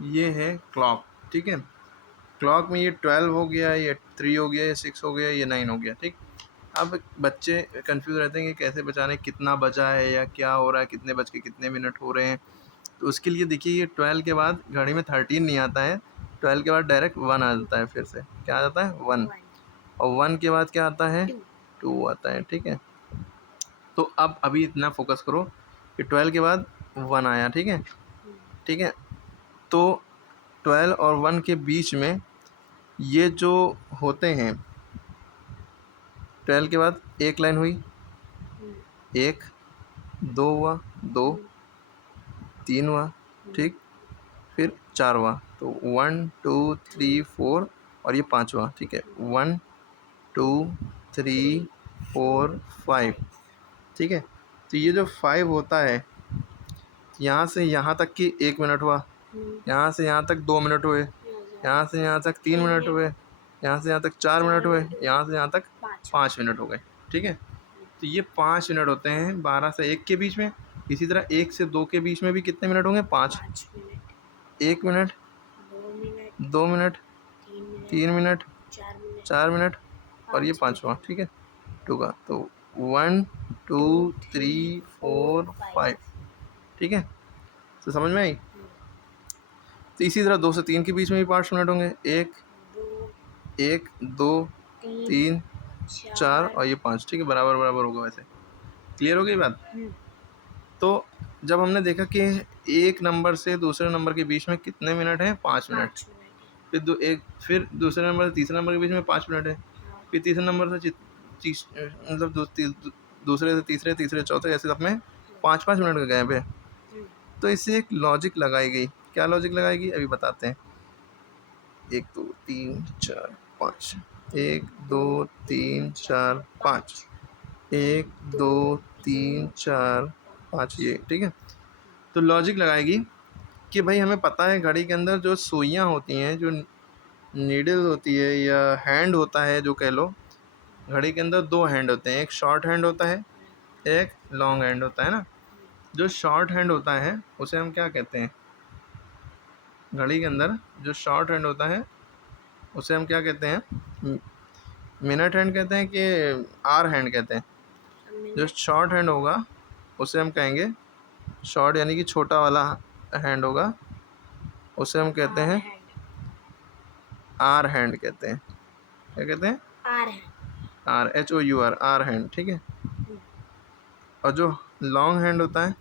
ये है क्लॉक, ठीक है। क्लॉक में ये 12 हो गया, ये 3 हो गया, ये 6 हो गया, ये 9 हो गया, ठीक। अब बच्चे कंफ्यूज रहते हैं कि कैसे बचाने, कितना बचा है या क्या हो रहा है, कितने बज के कितने मिनट हो रहे हैं। तो उसके लिए देखिए ये 12 के बाद घड़ी में 13 नहीं आता है, 12 के बाद डायरेक्ट 1 आ जाता है। फिर से क्या आ जाता है 1, और 1 के बाद क्या आता है 2 आता है, ठीक है। तो अब अभी इतना फोकस करो कि 12 के बाद 1 आया, ठीक है, ठीक है। तो 12 और 1 के बीच में ये जो होते हैं, 12 के बाद एक लाइन हुई, एक, दो हुआ, दो, 3 हुआ, ठीक, फिर 4 हुआ, तो 1 2 3 4 और ये 5 हुआ, ठीक है। 1 2 3 4 5, ठीक है। तो ये जो 5 होता है, यहाँ से यहाँ तक कि 1 मिनट हुआ, यहाँ से यहाँ तक 2 मिनट हुए, यहाँ से यहाँ तक 3 मिनट हुए, यहाँ से यहाँ तक 4 मिनट हुए, यहाँ से यहाँ तक 5 मिनट हो गए, ठीक है। तो ये 5 मिनट होते हैं 12 से 1 के बीच में। इसी तरह 1 से 2 के बीच में भी कितने मिनट होंगे, 5। 1 मिनट, 2 मिनट, 3 मिनट, 4 मिनट, और ये 5वां, ठीक है, 2 का। तो 1 2 3 4 5, ठीक है। तो समझ में आई। तो इसी तरह 2 से 3 के बीच में भी 5 मिनट होंगे, 1 1 2 3 4 और ये 5, ठीक है, बराबर बराबर होगा। वैसे क्लियर हो गई बात। तो जब हमने देखा कि एक नंबर से दूसरे नंबर के बीच में कितने मिनट हैं, 5 मिनट, फिर दूसरे नंबर से तीसरे नंबर के बीच में 5 मिनट है, फिर तीसरे नंबर से मतलब दूसरे से तीसरे, तीसरे चौथे, ऐसे सब में 5-5 मिनट का गैप है। तो इससे एक लॉजिक लगाई गई। क्या लॉजिक लगाई गई अभी बताते हैं। 1 2 3 4 5, 1 2 3 4 5, 1 2 3 4 5, ये ठीक है। तो लॉजिक लगाएगी कि भाई हमें पता है घड़ी के अंदर जो सुइयाँ होती हैं, जो नीडल होती है या हैंड होता है, जो कह लो, घड़ी के अंदर 2 हैंड होते हैं, एक शॉर्ट हैंड होता है, एक लॉन्ग हैंड होता है ना। जो शॉर्ट हैंड होता है उसे हम क्या कहते हैं, घड़ी के अंदर जो शॉर्ट हैंड होता है उसे हम क्या कहते हैं, मिनट हैंड कहते हैं कि आर हैंड कहते हैं। जो शॉर्ट हैंड होगा उसे हम कहेंगे, शॉर्ट यानी कि छोटा वाला हैंड होगा, उसे हम कहते हैं आर हैंड कहते हैं। क्या कहते हैं, आर HOUR, आर हैंड, ठीक है। और जो लॉन्ग हैंड होता है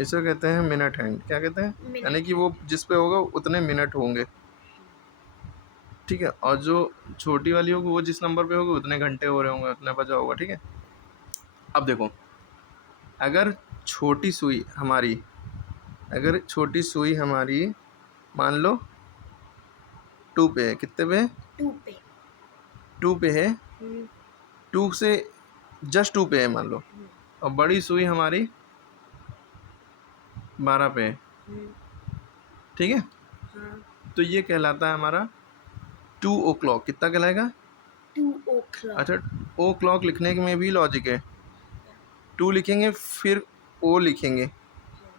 इसे कहते हैं मिनट हैंड। क्या कहते हैं, यानी कि वो जिस पे होगा उतने मिनट होंगे, ठीक है। और जो छोटी वाली होगी वो जिस नंबर पे होगी उतने घंटे हो रहे होंगे, उतना बजा होगा, ठीक है। अब देखो, अगर छोटी सुई हमारी, मान लो 2 पे है, कितने पे है, 2 पे है, 2 से जस्ट 2 पे है मान लो, और बड़ी सुई हमारी 12 पे है, ठीक है। तो ये कहलाता है हमारा 2 o'clock। कितना कहलाएगा, 2 o'clock। अच्छा, ओ क्लॉक लिखने में भी लॉजिक है। 2 लिखेंगे, फिर ओ लिखेंगे,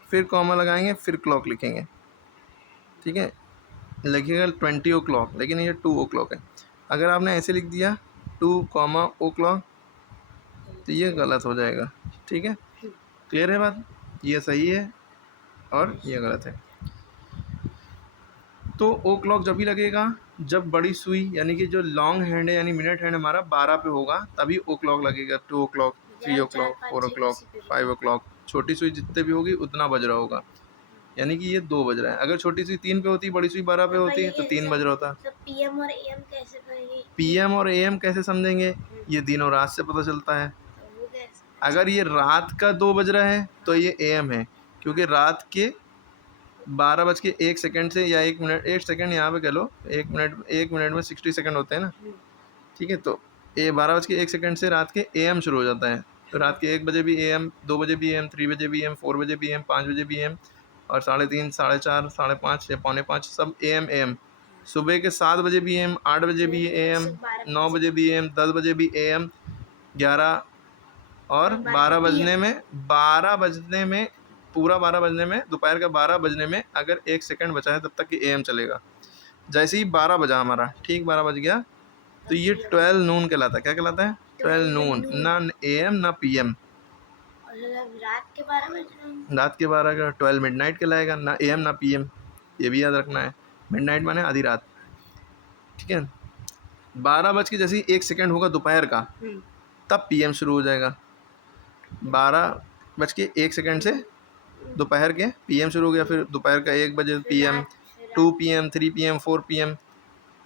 फिर कॉमा लगाएंगे, फिर क्लॉक लिखेंगे, ठीक है। लिखिएगा 20 o'clock, लेकिन ये 2 o'clock है। अगर आपने ऐसे लिख दिया 2 o'clock तो ये गलत हो जाएगा, ठीक है। क्लियर है बात, ये सही है और ये गलत है। तो ओ क्लॉक जब भी लगेगा जब बड़ी सुई यानी कि जो लॉन्ग हैंड है यानी मिनट हैंड हमारा 12 पे होगा, तभी ओ क्लॉक लगेगा। 2 o'clock, 3 o'clock, 4 o'clock, 5 o'clock, छोटी सुई जितने भी होगी उतना बज रहा होगा, यानी कि ये 2 बज रहा है। अगर छोटी सुई 3 पे होती, बड़ी सुई 12 पे होती तो 3 बज रहा होता। PM और AM कैसे करेंगे? PM और AM कैसे समझेंगे, ये दिन और रात से पता चलता है। अगर ये रात का 2 बज रहा है तो ये AM है, क्योंकि रात के 12:01 से या 1 मिनट 1 सेकंड यहाँ पे कह लो, 1 मिनट में 60 सेकंड होते हैं ना, ठीक है। तो ये 12:01 से रात के AM शुरू हो जाता है। तो रात के 1 बजे भी AM, 2 बजे भी AM, 3 बजे भी AM, 4 बजे भी AM, 5 बजे भी AM, और 3:30, 4:30, 5:30 या 4:45 सब AM। सुबह के 7 बजे भी AM, 8 बजे भी AM, 9 बजे भी AM, 10 बजे भी AM, 11 और 12 बजने में पूरा 12 बजने में, दोपहर का 12 बजने में अगर 1 सेकंड बचा है तब तक कि AM चलेगा। जैसे ही 12 बजा हमारा, ठीक 12 बज गया, तो ये 12 नून कहलाता है। क्या कहलाता है? 12 नून, ना AM ना PM। और मतलब रात के 12 बजे रात के 12 का 12 मिडनाइट कहलाएगा, ना AM ना PM। ये भी याद रखना है। मिडनाइट माने आधी रात, ठीक है। 12 बज के जैसे ही 1 सेकंड होगा दोपहर का, तब PM शुरू हो जाएगा। 12 बज के 1 सेकंड से दोपहर के PM शुरू हो गया। फिर दोपहर का 1 बजे PM, 2 PM, 3 PM, 4 PM,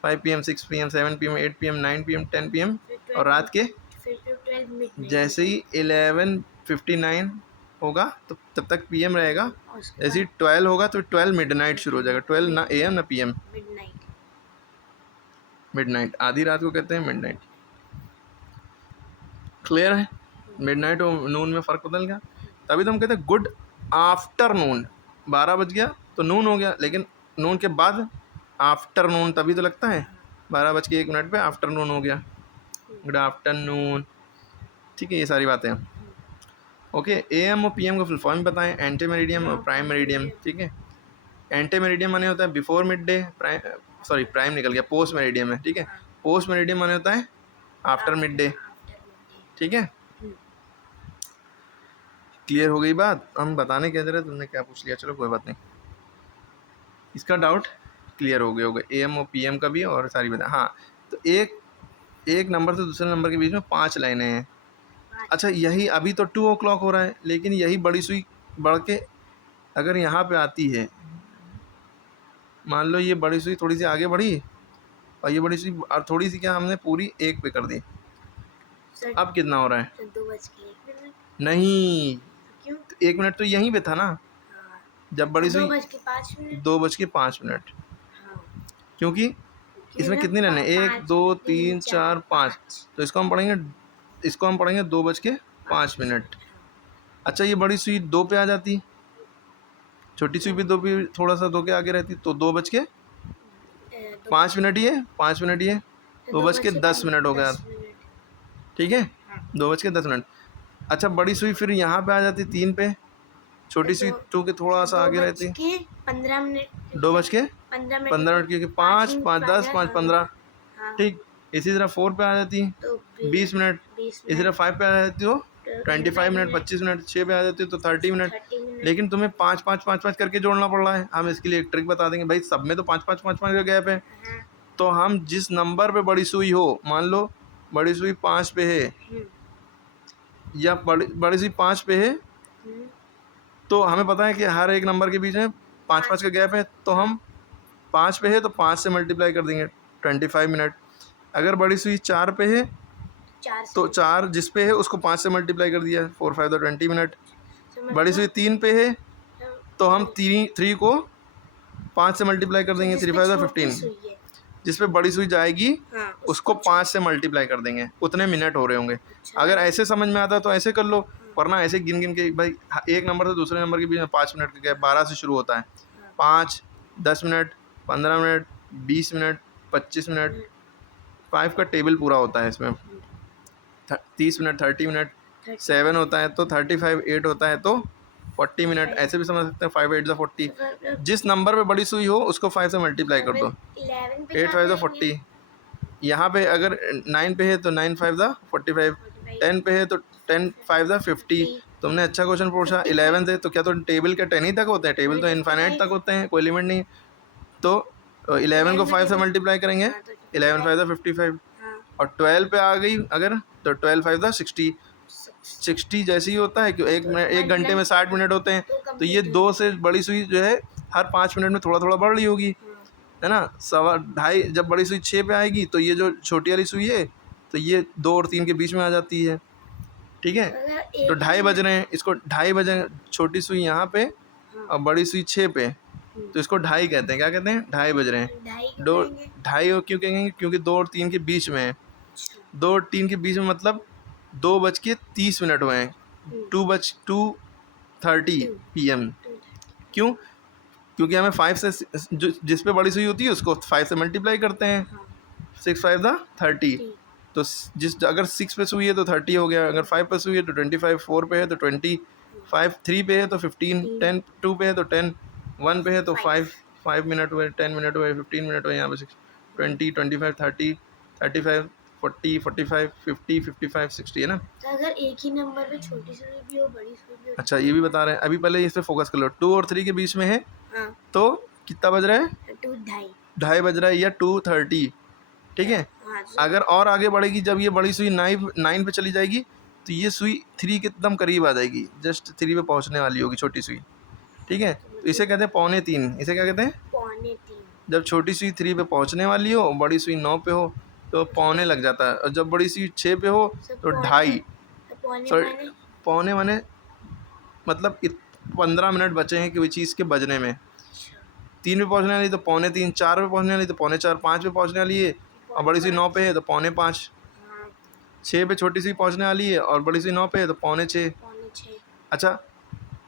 5 PM, 6 PM, 7 PM, 8 PM, 9 PM, 10 PM। और रात के फिर 12 मिडनाइट। जैसे ही 11:59 होगा तो तब तक PM रहेगा। जैसे ही 12 होगा तो 12 मिडनाइट शुरू हो जाएगा। 12 ना AM ना PM, मिडनाइट। मिडनाइट आधी रात को कहते हैं मिडनाइट। क्लियर है? मिडनाइट और नून में फ़र्क बदल गया। तभी तो हम कहते हैं गुड आफ्टरनून। 12 बज गया तो नून हो गया, लेकिन नून के बाद आफ्टरनून तभी तो लगता है। 12 बज के 1 मिनट पे आफ्टरनून हो गया। गुड आफ्टरनून, ठीक है। ये सारी बातें हैं। ओके, AM और PM को फुल फॉर्म बताएं। एंटी मेरिडियम और प्राइम मेरिडियम, ठीक है। एंटी मेरिडियम माने होता है बिफोर मिड डे, प्राइम निकल गया, पोस्ट मेरिडियम है, ठीक है। पोस्ट मेरिडियम माने होता है आफ्टर मिड डे, ठीक है। क्लियर हो गई बात? हम बताने क्या जरा, तुमने क्या पूछ लिया, चलो कोई बात नहीं। इसका डाउट क्लियर हो गया होगा, AM और PM का भी, और सारी बातें। हाँ, तो एक नंबर से दूसरे नंबर के बीच में 5 लाइनें हैं। अच्छा, यही अभी तो 2 o'clock हो रहा है, लेकिन यही बड़ी सुई बढ़ के अगर यहाँ पे आती है, मान लो ये बड़ी सुई थोड़ी सी आगे बढ़ी और ये बड़ी सुई और थोड़ी सी क्या हमने पूरी 1 पे कर दी, अब कितना हो रहा है? 2 बज के 1 मिनट। नहीं, क्यों? 1 मिनट तो यहीं पे था ना, हाँ, जब बड़ी 2 सुई बज के 5 मिनट। 2 बज के 5 मिनट, हाँ, क्योंकि इसमें कितनी लाइनें? 1 2 3 4 5, तो इसको हम पढ़ेंगे 2 बज के 5 मिनट। अच्छा, ये बड़ी सुई 2 पे आ जाती, छोटी सुई भी 2 पे थोड़ा सा 2 के आगे रहती, तो 2 बज के 5 मिनट ही है, 5 मिनट ही है, 2 बज के 10 मिनट हो गया, ठीक है। 2 बज के 10 मिनट। अच्छा, बड़ी सुई फिर यहाँ पे आ जाती 3 पे, छोटी सुई 2 के थोड़ा सा आगे रहती, 15 मिनट। 2 बज के 15 मिनट, क्योंकि 5 5 10 5 15, ठीक। इसी तरह 4 पे आ जाती तो 20 मिनट, इसी तरह 5 पे आ जाती हो 25 मिनट, 25 मिनट, 6 पे आ जाती हो तो 30 मिनट। लेकिन तुम्हें 5 5 5 5 करके जोड़ना पड़ रहा है। हम इसके लिए एक ट्रिक बता देंगे भाई, सब में तो 5 5 5 5 का गैप है। तो हम जिस नंबर पे बड़ी सुई हो, मान लो बड़ी सुई 5 पे है या बड़ी सुई 5 पे है, तो हमें पता है कि हर एक नंबर के बीच में 5 5 का गैप है, तो हम 5 पे है तो 5 से मल्टीप्लाई कर देंगे 25 मिनट। अगर बड़ी सुई 4 पे है तो 4 जिस पे है उसको 5 से मल्टीप्लाई कर दिया, 4 5 20 मिनट। बड़ी सुई 3 पे है तो हम 3 को 5 से मल्टीप्लाई कर देंगे, 3 5 15। जिस पे बड़ी सुई जाएगी उसको 5 से मल्टीप्लाई कर देंगे, उतने मिनट हो रहे होंगे। अगर ऐसे समझ में आता है तो ऐसे कर लो, वरना ऐसे गिन गिन के भाई एक नंबर से दूसरे नंबर के बीच में 5 मिनट का गैप 12 से शुरू होता है। 5 10 मिनट, 15 मिनट, 20 मिनट, 25 मिनट, 5 का टेबल पूरा होता है इसमें। 30 मिनट, 30 मिनट, 7 होता है तो 35, 8 होता है तो 40 मिनट। ऐसे भी समझ सकते हैं, 5 8 40। जिस नंबर पे बड़ी सुई हो उसको 5 से मल्टीप्लाई कर दो, 8 5 40। यहाँ पे अगर 9 पे है तो 9 5 45, 10 पे है तो 10 5 50। तुमने अच्छा क्वेश्चन पूछा। 11 से तो क्या तो टेबल के 10 ही तक होते हैं? टेबल तो इनफाइनाइट तक होते हैं, कोई लिमिट नहीं। तो 11 को 5 से मल्टीप्लाई करेंगे, 11 5 55। और 12 पे आ गई अगर, तो 12 5 60। 60 जैसे ही होता है कि एक घंटे में 60 मिनट होते हैं, तो ये 2 से बड़ी सुई जो है हर 5 मिनट में थोड़ा थोड़ा बढ़ रही होगी, है ना। 2.5 जब बड़ी सुई 6 पे आएगी तो ये जो छोटी वाली सुई है तो ये 2 और 3 के बीच में आ जाती है, ठीक है। तो 2:30 बज रहे हैं, इसको 2:30 बजे, छोटी सुई यहाँ पे और बड़ी सुई 6 पे, तो इसको 2:30 कहते हैं। क्या कहते हैं? 2:30 बज रहे हैं। 2:30 क्यों कहेंगे? क्योंकि 2 और 3 के बीच में है। 2 और 3 के बीच में मतलब 2 बज के 30 मिनट हुए हैं, 2:30 PM। क्यों? क्योंकि हमें 5 से जिस पे बड़ी सुई होती है उसको 5 से मल्टीप्लाई करते हैं, 6 5 30। तो अगर 6 पे सुई है तो 30 हो गया, अगर 5 पे सुई है तो 25, 4 पे है तो 20, 5 3 पे है तो 15, 10 2 पे है तो 10, 1 पे है तो 5 5 मिनट हुए, 10 मिनट हुए, 15 मिनट हुए, यहाँ पे 20 25 30 35 40 45 50 55 60 है ना। तो अगर एक ही नंबर पे छोटी सुई भी हो बड़ी सुई भी हो। अच्छा ये भी बता रहे हैं, अभी पहले इस पे फोकस कर लो। 2 और 3 के बीच में है हाँ तो कितना बज रहा है? 2 ढाई। 2:30 बज रहा है या 2:30, ठीक है। हाँ अगर और आगे बढ़ेगी, जब ये बड़ी सुई 9 पे चली जाएगी तो ये सुई 3 के एकदम करीब आ जाएगी, जस्ट 3 पे पहुंचने वाली होगी छोटी सुई, ठीक है। तो इसे कहते हैं 2:45, इसे क्या कहते हैं? 2:45। जब छोटी सुई 3 पे पहुंचने वाली हो, बड़ी सुई 9 पे हो तो पौने लग जाता है, और जब बड़ी सुई 6 पे हो तो 2:30। पौने सॉरी, माने पौने माने मतलब 15 मिनट बचे हैं कोई चीज़ के बजने में। 3 पे पहुंचने वाली तो 2:45, 4 पे पहुंचने वाली तो 4:45, 5 पे पहुंचने वाली है और बड़ी सुई 9 पे है तो 4:45, हाँ 6 पे छोटी सुई पहुंचने वाली है और बड़ी सुई 9 पे है तो 5:45। 5:45। अच्छा,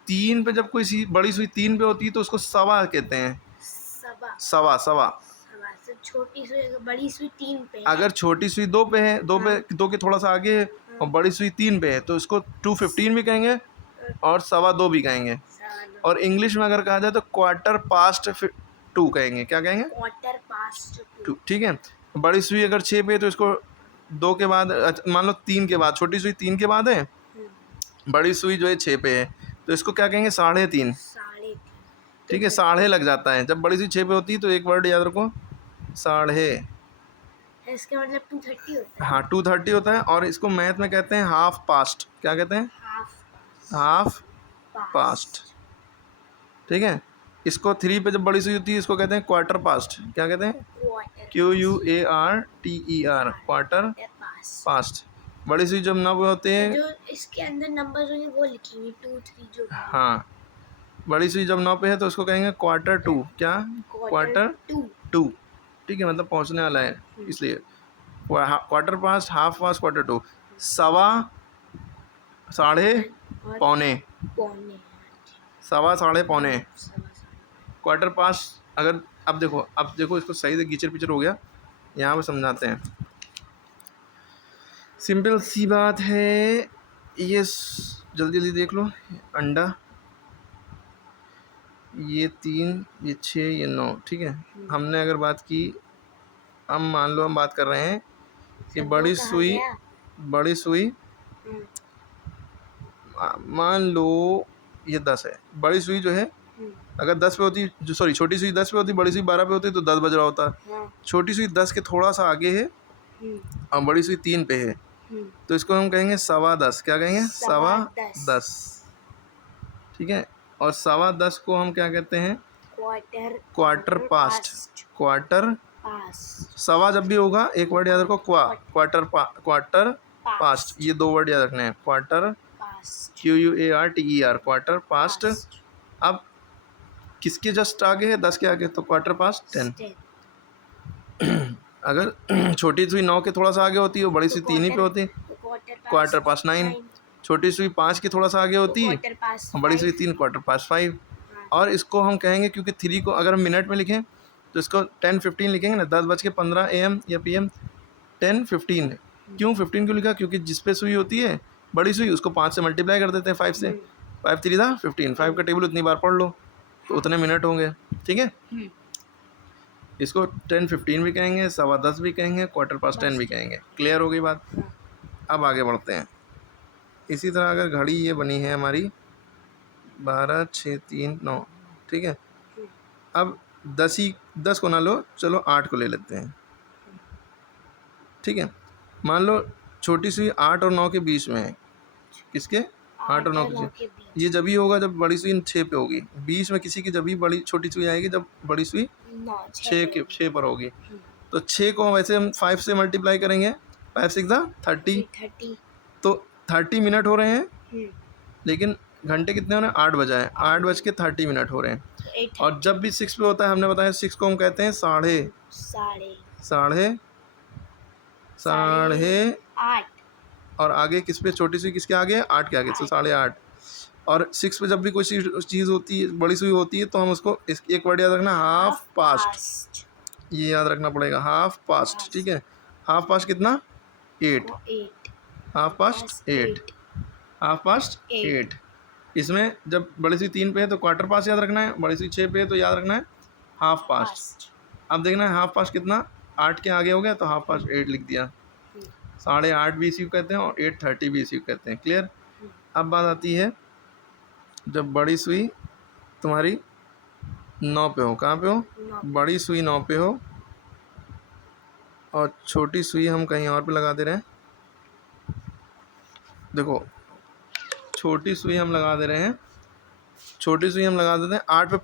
3 पे जब कोई सी बड़ी सुई 3 पे होती है तो उसको सवा कहते हैं। सवा। सवा सवा। सवा से छोटी सुई, अगर बड़ी सुई 3 पे है। अगर छोटी सुई 2 पे है, 2 पे 2 के थोड़ा सा आगे है और बड़ी सुई 3 पे है तो इसको 2:15 भी कहेंगे और 2:15 भी कहेंगे। और इंग्लिश में अगर कहा जाए तो 2:15 कहेंगे। क्या कहेंगे? 2:15। ठीक है। बड़ी सुई अगर 6 पे है तो इसको 2 के बाद, मान लो 3 के बाद, छोटी सुई 3 के बाद है, बड़ी सुई जो है 6 पे है तो इसको क्या कहेंगे? 3:30, 3:30। ठीक है। साढ़े लग जाता है जब बड़ी सुई 6 पे होती है, तो एक वर्ड याद रखो, साढ़े। इसका मतलब 2:30 होता है। हाँ 2:30 होता है, और इसको मैथ में कहते हैं हाफ पास्ट। क्या कहते हैं? हाफ पास्ट, ठीक है। इसको 3 पे जब बड़ी सुई होती है इसको कहते हैं क्वार्टर पास्ट। क्या कहते हैं? QUARTER, quarter past. बड़ी सुई जब 9 पे होते हैं, जो इसके अंदर नंबर होंगे वो लिखेंगे 2 3 जो भी है। हाँ, बड़ी सुई जब 9 पे है तो उसको कहेंगे Q2। क्या? Q2। Q2, ठीक है, मतलब पहुंचने वाला है, इसलिए quarter past, half past, Q2। सवा, साढ़े, पौने, पौने। सवा, साढ़े, पौने, सवा। Quarter past. अगर अब देखो इसको सही से गीचर पिचर हो गया, यहाँ पे समझाते हैं। सिंपल सी बात है, ये जल्दी जल्दी देख लो। अंडा, ये 3, ये 6, ये 9, ठीक है। हमने अगर बात की, अब मान लो हम बात कर रहे हैं कि बड़ी सुई मान लो ये 10 है। बड़ी सुई जो है अगर 10 पे होती, जो सॉरी छोटी सुई 10 पे होती, बड़ी सुई 12 पे होती तो 10 बज रहा होता। छोटी सुई 10 के थोड़ा सा आगे है और बड़ी सुई 3 पे है तो इसको हम कहेंगे 10:15। क्या कहेंगे? 10:15, ठीक है। और 10:15 को हम क्या कहते हैं? Quarter past. क्वार्टर सवा जब भी होगा एक वर्ड याद रखो, क्वार्टर पास्ट। ये 2 वर्ड याद रखने हैं, क्वार्टर, QUARTER, क्वार्टर पास्ट। अब किसके जस्ट आगे है? 10 के आगे, तो क्वार्टर पास्ट 10। अगर छोटी सुई 9 के थोड़ा सा आगे होती है, बड़ी सुई 3 ही पे होती, क्वार्टर पास्ट 9। छोटी सुई 5 के थोड़ा सा आगे होती, बड़ी सुई 3, क्वार्टर पास्ट 5। और इसको हम कहेंगे, क्योंकि 3 को अगर हम मिनट में लिखें तो इसको 10:15 लिखेंगे ना, 10:15 AM या PM, 10:15। क्यों 15 क्यों लिखा? क्योंकि जिस पे सुई होती है बड़ी सुई, उसको 5 से मल्टीप्लाई कर देते हैं, 5 से। 5 3 था 15, 5 का टेबल उतनी बार पढ़ लो तो उतने मिनट होंगे, ठीक है। इसको 10:15 भी कहेंगे, 10:15 भी कहेंगे, क्वार्टर पास्ट 10 भी कहेंगे। क्लियर हो गई बात? अब आगे बढ़ते हैं। इसी तरह अगर घड़ी ये बनी है हमारी 12 6 3 9, ठीक है। अब 10 को ना लो, चलो 8 को ले लेते हैं, ठीक है। मान लो छोटी सुई 8 और 9 के बीच में है। किसके? 8 और 9 के बीच। ये जब ही होगा जब बड़ी सुई 6 पे होगी। बीच में किसी की जब भी बड़ी छोटी सुई आएगी जब बड़ी सुई 6 पर होगी। तो 6 को वैसे हम 5 से मल्टीप्लाई करेंगे, 5 6 30, तो 30 मिनट हो रहे हैं, लेकिन घंटे कितने हो रहे हैं? 8 बजा है, 8:30 हो रहे हैं। और जब भी 6 पे होता है, हमने बताया 6 को हम कहते हैं साढ़े 8। और आगे किस पे? छोटी सुई किसके आगे है? 8 के आगे, तो 8:30। और 6 पे जब भी कोई चीज़ होती है, बड़ी सुई होती है, तो हम उसको एक वर्ड याद रखना, हाफ पास्ट। ये याद रखना पड़ेगा, हाफ पास्ट, ठीक है। हाफ पास्ट कितना? 8। Half past 8। Half past 8। इसमें जब बड़ी सुई 3 पे है तो क्वार्टर पास याद रखना है, बड़ी सुई 6 पे है तो याद रखना है हाफ पास्ट। पास्ट। अब देखना है हाफ पास्ट कितना, 8 के आगे हो गया तो हाफ पास्ट 8 लिख दिया। 8:30 भी इसी को कहते हैं और 8:30 भी इसी को कहते हैं। क्लियर। अब बात आती है जब बड़ी सुई तुम्हारी 9 पे हो, कहाँ पे हो, बड़ी सुई 9 पे हो और छोटी सुई हम कहीं और पे लगा दे रहे हैं। देखो छोटी सुई हम लगा दे रहे हैं, छोटी सुई हम लगा देते हैं 8 पे